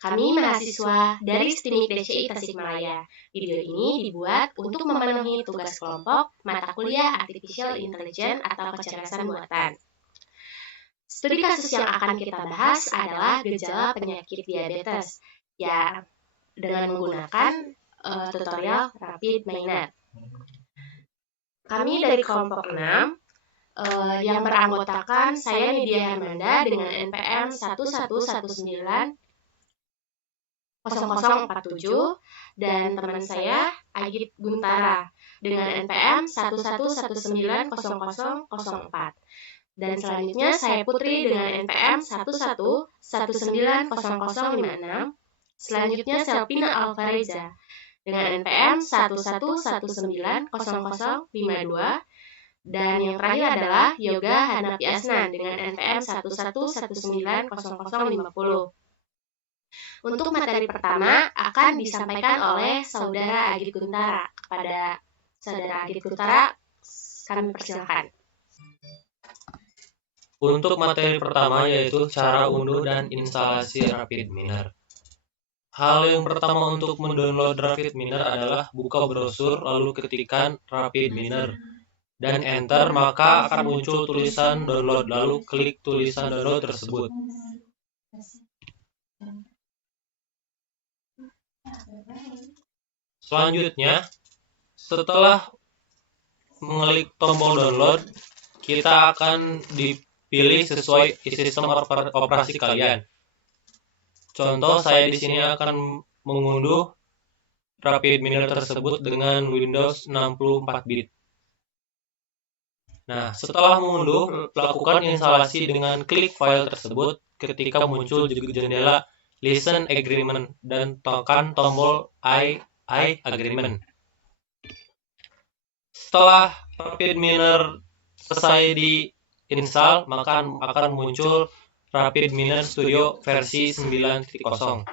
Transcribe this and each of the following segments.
Kami mahasiswa dari STIMIK DCI Tasikmalaya. Video ini dibuat untuk memenuhi tugas kelompok mata kuliah Artificial Intelligence atau kecerdasan buatan. Studi kasus yang akan kita bahas adalah gejala penyakit diabetes, ya dengan menggunakan tutorial Rapid Miner. Kami dari kelompok 6 yang beranggotakan saya Nidia Hermanda dengan NPM 1119 0047 dan teman saya Agit Guntara dengan NPM 11190004. Dan selanjutnya saya Putri dengan NPM 11190056. Selanjutnya Selvina Alvareza dengan NPM 11190052. Dan yang terakhir adalah Yoga Hanafi Asnan dengan NPM 11190050. Untuk materi pertama akan disampaikan oleh Saudara Agit Guntara. Kepada Saudara Agit Guntara, kami persilakan. Untuk materi pertama yaitu cara unduh dan instalasi Rapid Miner. Hal yang pertama untuk mendownload Rapid Miner adalah buka browser lalu ketikkan Rapid Miner dan enter, maka akan muncul tulisan download, lalu klik tulisan download tersebut. Selanjutnya, setelah mengklik tombol download, kita akan dipilih sesuai sistem operasi kalian. Contoh, saya di sini akan mengunduh Rapid Miner tersebut dengan Windows 64 bit. Nah, setelah mengunduh, lakukan instalasi dengan klik file tersebut ketika muncul jendela Listen Agreement dan tekan tombol I Agreement. Setelah Rapid Miner selesai di-install, maka akan muncul Rapid Miner Studio versi 9.0.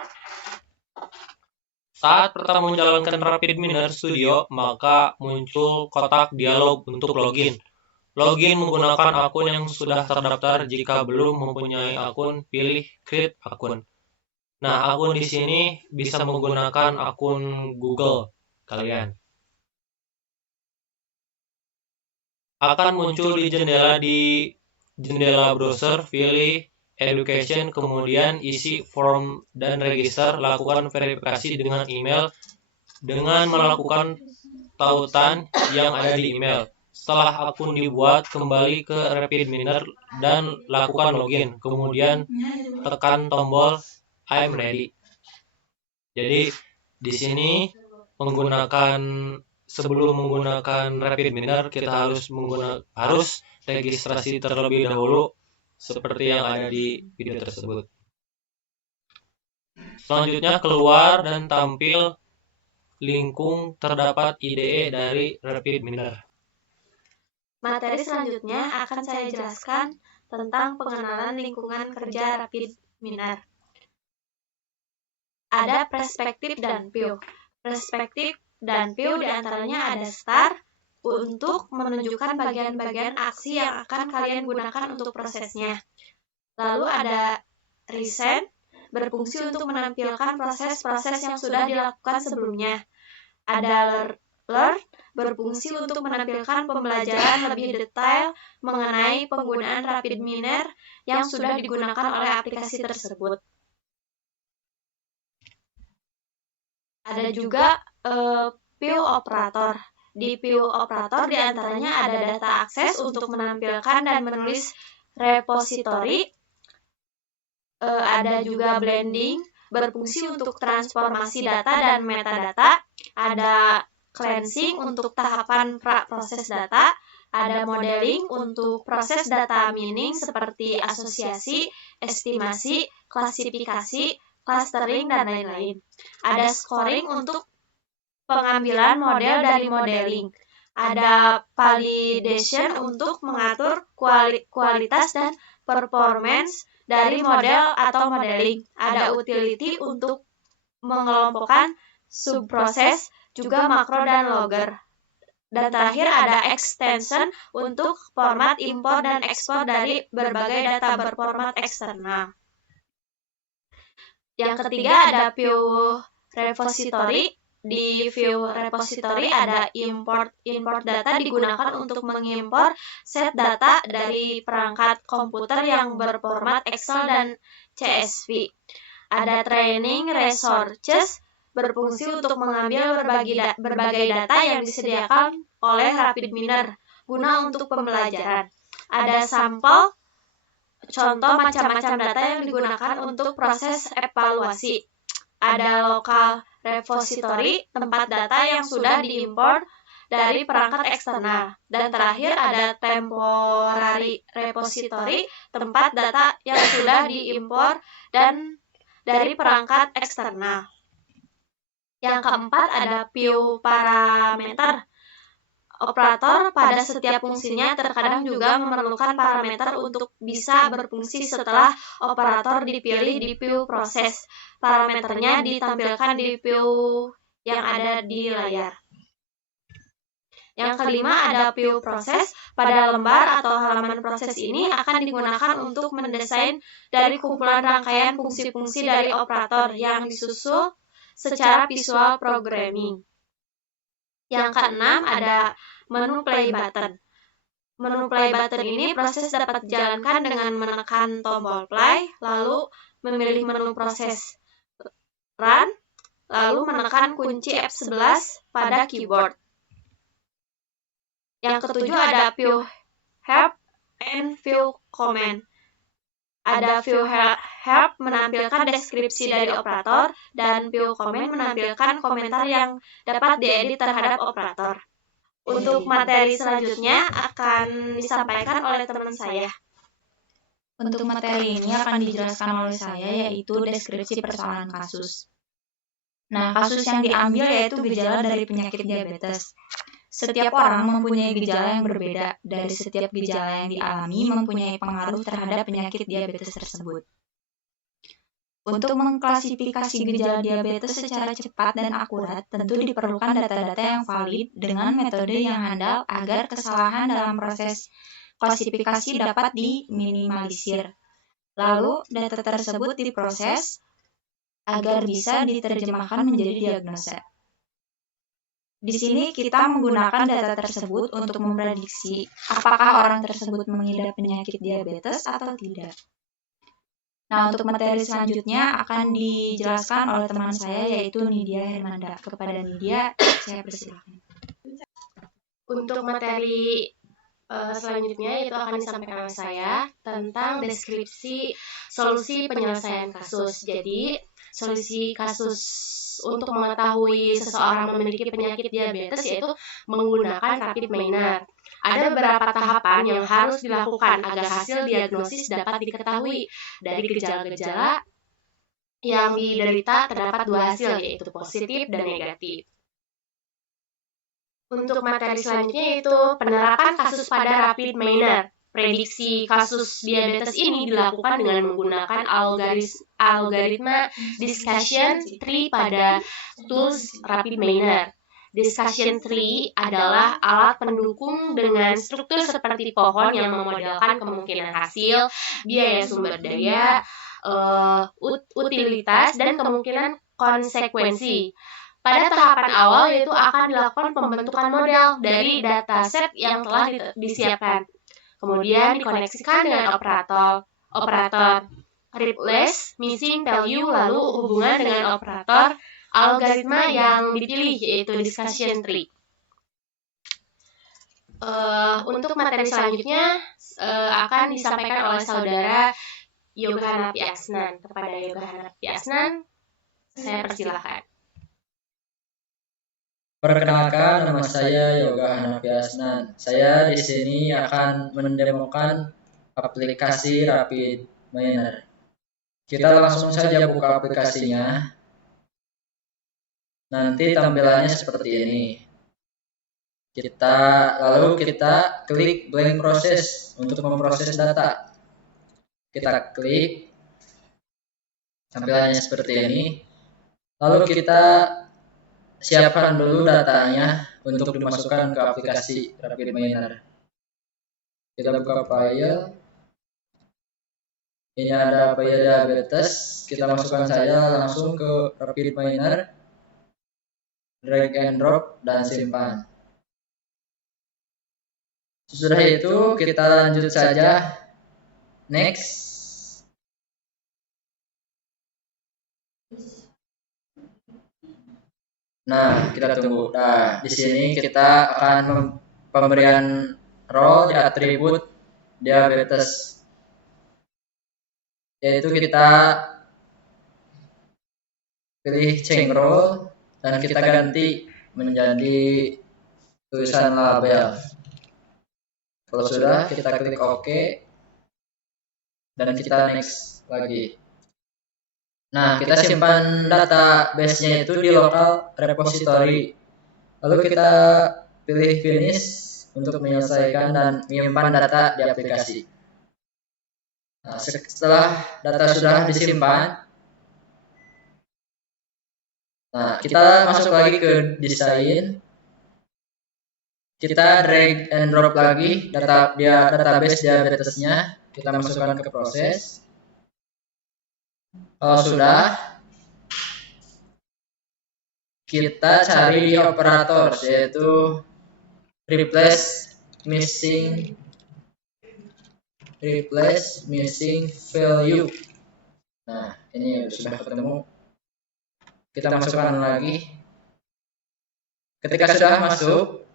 Saat pertama menjalankan Rapid Miner Studio, maka muncul kotak dialog untuk login. Login menggunakan akun yang sudah terdaftar. Jika belum mempunyai akun, pilih Create akun. Nah, akun di sini bisa menggunakan akun Google kalian. Akan muncul di jendela browser, pilih Education, kemudian isi form dan register, lakukan verifikasi dengan email dengan melakukan tautan yang ada di email. Setelah akun dibuat, kembali ke Rapid Miner dan lakukan login. Kemudian tekan tombol I'm ready. Jadi di sini sebelum menggunakan Rapid Miner, kita harus registrasi terlebih dahulu seperti yang ada di video tersebut. Selanjutnya keluar dan tampil lingkung terdapat IDE dari Rapid Miner. Materi selanjutnya akan saya jelaskan tentang pengenalan lingkungan kerja Rapid Miner. Ada perspektif dan view. Perspektif dan view diantaranya ada start untuk menunjukkan bagian-bagian aksi yang akan kalian gunakan untuk prosesnya. Lalu ada recent, berfungsi untuk menampilkan proses-proses yang sudah dilakukan sebelumnya. Ada learn, berfungsi untuk menampilkan pembelajaran lebih detail mengenai penggunaan Rapid Miner yang sudah digunakan oleh aplikasi tersebut. Ada juga view operator. Di view operator diantaranya ada data akses untuk menampilkan dan menulis repository. Ada juga blending, berfungsi untuk transformasi data dan metadata. Ada cleansing untuk tahapan proses data. Ada modeling untuk proses data mining seperti asosiasi, estimasi, klasifikasi, clustering, dan lain-lain. Ada scoring untuk pengambilan model dari modeling. Ada validation untuk mengatur kualitas dan performance dari model atau modeling. Ada utility untuk mengelompokkan subproses, juga makro dan logger. Dan terakhir ada extension untuk format import dan ekspor dari berbagai data berformat eksternal. Yang ketiga ada view repository. Di view repository ada import data digunakan untuk mengimpor set data dari perangkat komputer yang berformat Excel dan CSV. Ada training resources berfungsi untuk mengambil berbagai data yang disediakan oleh RapidMiner guna untuk pembelajaran. Ada sampel contoh macam-macam data yang digunakan untuk proses evaluasi. Ada local repository, tempat data yang sudah diimpor dari perangkat eksternal. Dan terakhir ada temporary repository, tempat data yang sudah diimpor dan dari perangkat eksternal. Yang keempat ada view parameter. Operator pada setiap fungsinya terkadang juga memerlukan parameter untuk bisa berfungsi setelah operator dipilih di view proses. Parameternya ditampilkan di view yang ada di layar. Yang kelima ada view proses. Pada lembar atau halaman proses ini akan digunakan untuk mendesain dari kumpulan rangkaian fungsi-fungsi dari operator yang disusul secara visual programming. Yang keenam ada menu play button. Menu play button ini proses dapat dijalankan dengan menekan tombol play, lalu memilih menu proses run, lalu menekan kunci F11 pada keyboard. Yang ketujuh ada view help and view command. Ada view help menampilkan deskripsi dari operator dan view command menampilkan komentar yang dapat diedit terhadap operator. Untuk materi selanjutnya akan disampaikan oleh teman saya. Untuk materi ini akan dijelaskan oleh saya, yaitu deskripsi persoalan kasus. Nah, kasus yang diambil yaitu gejala dari penyakit diabetes. Setiap orang mempunyai gejala yang berbeda. Dari setiap gejala yang dialami mempunyai pengaruh terhadap penyakit diabetes tersebut. Untuk mengklasifikasi gejala diabetes secara cepat dan akurat, tentu diperlukan data-data yang valid dengan metode yang handal agar kesalahan dalam proses klasifikasi dapat diminimalisir. Lalu, data tersebut diproses agar bisa diterjemahkan menjadi diagnosa. Di sini kita menggunakan data tersebut untuk memprediksi apakah orang tersebut mengidap penyakit diabetes atau tidak. Nah, untuk materi selanjutnya akan dijelaskan oleh teman saya, yaitu Nidia Hermanda. Kepada Nidia, saya persilakan. Untuk materi selanjutnya itu akan disampaikan oleh saya tentang deskripsi solusi penyelesaian kasus. Jadi, solusi kasus untuk mengetahui seseorang memiliki penyakit diabetes yaitu menggunakan RapidMiner. Ada beberapa tahapan yang harus dilakukan agar hasil diagnosis dapat diketahui. Dari gejala-gejala yang diderita terdapat dua hasil, yaitu positif dan negatif. Untuk materi selanjutnya yaitu penerapan kasus pada RapidMiner. Prediksi kasus diabetes ini dilakukan dengan menggunakan algoritma discussion tree pada tools RapidMiner. Discussion tree adalah alat pendukung dengan struktur seperti pohon yang memodelkan kemungkinan hasil, biaya sumber daya, utilitas, dan kemungkinan konsekuensi. Pada tahapan awal yaitu akan dilakukan pembentukan model dari dataset yang telah disiapkan. Kemudian dikoneksikan dengan operator replace, missing value, lalu hubungan dengan operator algoritma yang dipilih, yaitu discussion tree. Untuk materi selanjutnya akan disampaikan oleh saudara Yoga Hanafi Asnan. Kepada Yoga Hanafi Asnan, saya persilahkan. Perkenalkan, nama saya Yoga Hanafi Asnan. Saya di sini akan mendemokan aplikasi RapidMiner. Kita langsung saja buka aplikasinya. Nanti tampilannya seperti ini. Lalu kita klik blank process untuk memproses data. Kita klik, tampilannya seperti ini. Lalu kita siapkan dulu datanya untuk dimasukkan ke aplikasi RapidMiner. Kita buka file. ini ada diabetes, kita masukkan saja langsung ke Rapid Miner, drag and drop, dan simpan. Sesudah itu kita lanjut saja, next. Nah, kita tunggu. Nah, di sini kita akan pemberian role di atribut diabetes, yaitu kita pilih change role dan kita ganti menjadi tulisan label. Kalau sudah, kita klik OK dan kita next lagi. Nah, kita simpan database-nya itu di local repository. Lalu kita pilih finish untuk menyelesaikan dan menyimpan data di aplikasi. Nah, setelah data sudah disimpan, nah, kita masuk lagi ke desain. Kita drag and drop lagi database diabetesnya. Kita masukkan ke proses. Kalau sudah, kita cari di operator, yaitu replace missing value. Nah, ini sudah ketemu. Kita masukkan lagi. Ketika sudah masuk,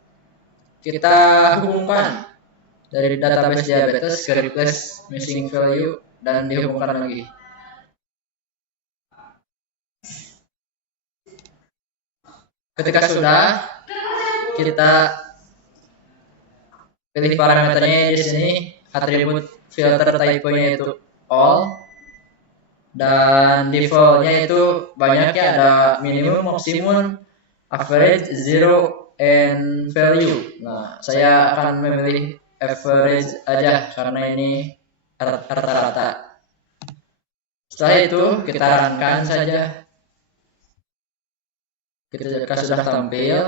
kita hubungkan dari database diabetes ke replace missing value dan dihubungkan lagi. Ketika sudah, kita pilih parameternya di sini, atribut filter type-nya itu all, dan default-nya itu banyaknya ada minimum, maksimum, average, zero, and value. Nah, saya akan memilih average aja karena ini rata-rata. Setelah itu kita runkan saja. Ketika sudah tampil,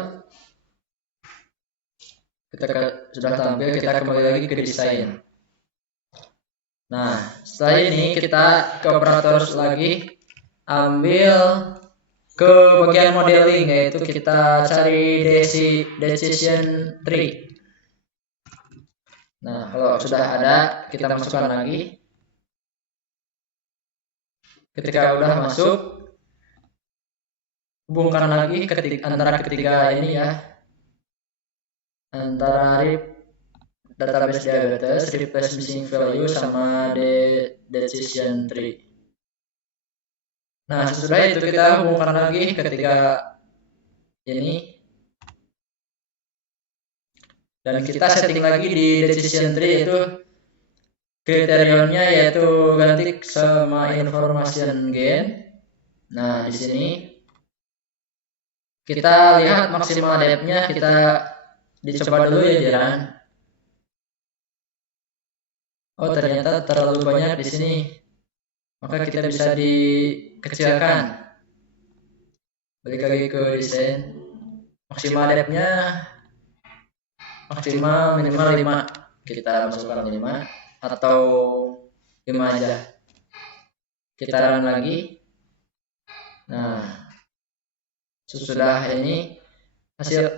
kita kembali lagi ke desain. Nah, setelah ini kita ke operator lagi, ambil ke bagian modeling, yaitu kita cari decision tree. Nah, kalau sudah ada, kita masukkan lagi. Ketika udah masuk, hubungkan lagi antara ketiga ini ya, antara database diabetes, replace missing value, sama decision tree. Nah, sesudah itu kita hubungkan lagi ketiga ini, dan kita setting lagi di decision tree itu kriterianya yaitu ganti sama information gain. Nah, di sini kita lihat maksimal depth-nya, kita dicoba dulu ya Jiran. Oh, ternyata terlalu banyak di sini. Maka kita bisa dikecilkan. Balik lagi ke desain. Maksimal depth-nya maksimal minimal 5. Kita masukkan 5 atau 5 aja. Kita run lagi. Nah, sesudah ini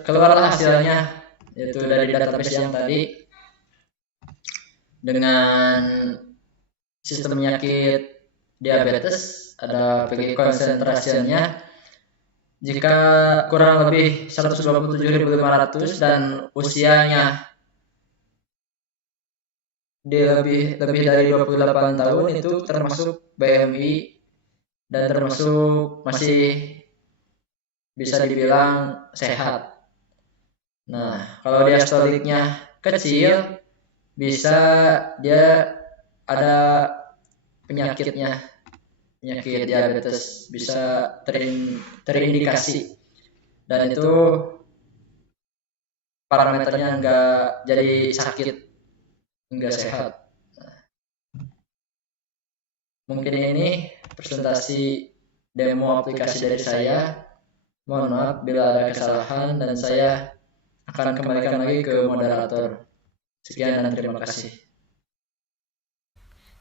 keluarlah hasilnya, yaitu dari database yang tadi dengan sistem penyakit diabetes, ada pilih konsentrasinya. Jika kurang lebih 127.500 dan usianya lebih dari 28 tahun, itu termasuk BMI dan termasuk masih bisa dibilang sehat. Nah, kalau diastoliknya kecil, bisa dia ada penyakit diabetes, bisa terindikasi, dan itu parameternya enggak jadi sakit, enggak sehat. Nah, mungkin ini presentasi demo aplikasi dari saya. Mohon maaf bila ada kesalahan, dan saya akan kembalikan lagi ke moderator. Sekian dan terima kasih.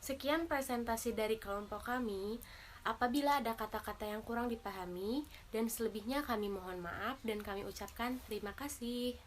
Sekian presentasi dari kelompok kami. Apabila ada kata-kata yang kurang dipahami dan selebihnya kami mohon maaf dan kami ucapkan terima kasih.